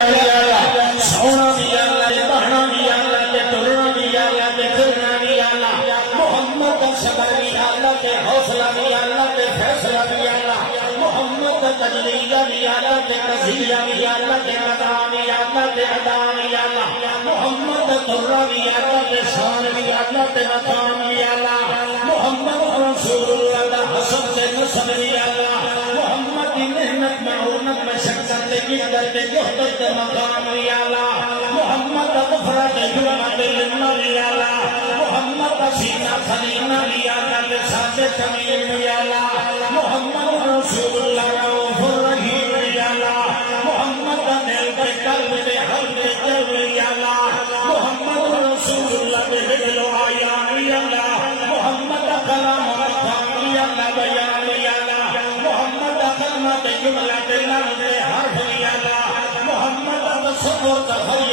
سونا بھی اللہ، بہنا بھی اللہ، ٹرنا بھی اللہ، پھرنا بھی اللہ، محمد کا صبر بھی اللہ، حوصلہ بھی اللہ، فیصلہ بھی اللہ، محمد کا تجلیہ بھی اللہ، تزیہ بھی اللہ، قضا بھی اللہ، ادا بھی اللہ، محمد کا ترہ بھی اللہ، شان بھی اللہ، مقام بھی اللہ، محمد رسول اللہ کا حسب سے نسب بھی اللہ، محمد کی محنت معونت مشقت جدت جہد مقام بھی اللہ، محمد کا غفرت جرمت لنا بھی اللہ، محمد کا سینہ خزینہ بھی اللہ، لسان تمیم بھی اللہ، محمد رسول اللہ رؤوف الرحیم بھی اللہ، محمد کا دل کے قلب کے حل کے دل بھی اللہ، محمد رسول اللہ کے دل و آیان بھی اللہ، محمد کا کلام و مقام بھی اللہ، بیان بھی اللہ، محمد کا کلمہ جملہ لفظ حرف بھی اللہ، محمد کا تصور تخیل